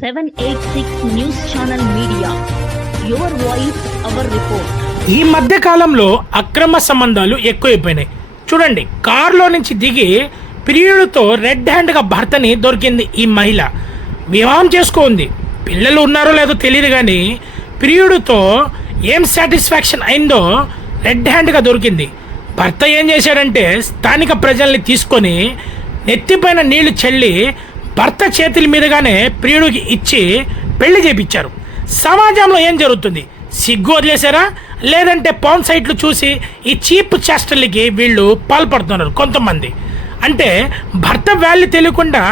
786 news channel media, your voice our report. ఈ మధ్య కాలంలో అక్రమ సంబంధాలు ఎక్కువైపోయినాయి. చూడండి, కారులో నుంచి దిగి ప్రియుడితో రెడ్ హ్యాండ్గా భర్తని దొరికింది ఈ మహిళ. వివాహం చేసుకుంది, పిల్లలు ఉన్నారో లేదో తెలియదు, కానీ ప్రియుడితో ఏం సాటిస్ఫాక్షన్ అయిందో రెడ్ హ్యాండ్గా దొరికింది. భర్త ఏం చేశాడంటే స్థానిక ప్రజల్ని తీసుకొని నెత్తిపైన నీళ్లు చల్లి భర్త చేతుల మీదుగానే ప్రియుడికి ఇచ్చి పెళ్లి చేపించారు. సమాజంలో ఏం జరుగుతుంది? సిగ్గు వదిలేశారా? లేదంటే పౌన్ సైట్లు చూసి ఈ చీప్ చేష్టలకి వీళ్ళు పాల్పడుతున్నారు కొంతమంది. అంటే భర్త వాల్యూ తెలియకుండా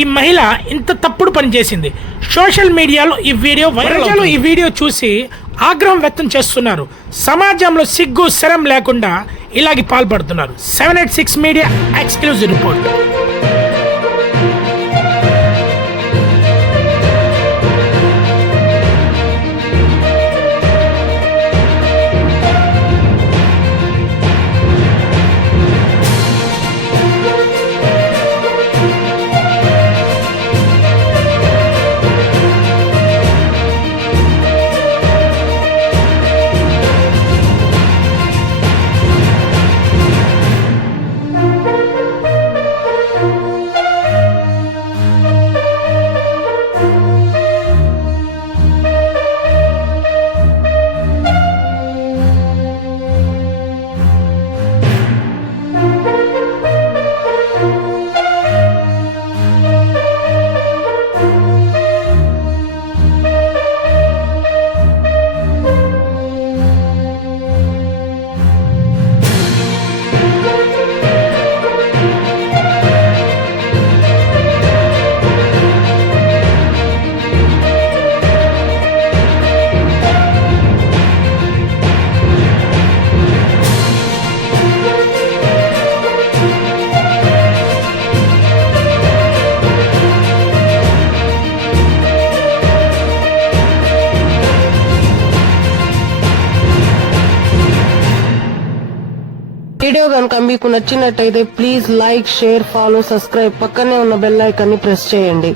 ఈ మహిళ ఇంత తప్పుడు పని చేసింది. సోషల్ మీడియాలో ఈ వీడియో వైరల్. ఈ వీడియో చూసి ఆగ్రహం వ్యక్తం చేస్తున్నారు. సమాజంలో సిగ్గు శరం లేకుండా ఇలాగే పాల్పడుతున్నారు. 786 మీడియా ఎక్స్క్లూజివ్ రిపోర్ట్. వీడియో కనుక మీకు నచ్చినట్టయితే please like, share, follow, subscribe, పక్కనే ఉన్న బెల్ ఐకాన్ని ప్రెస్ చేయండి.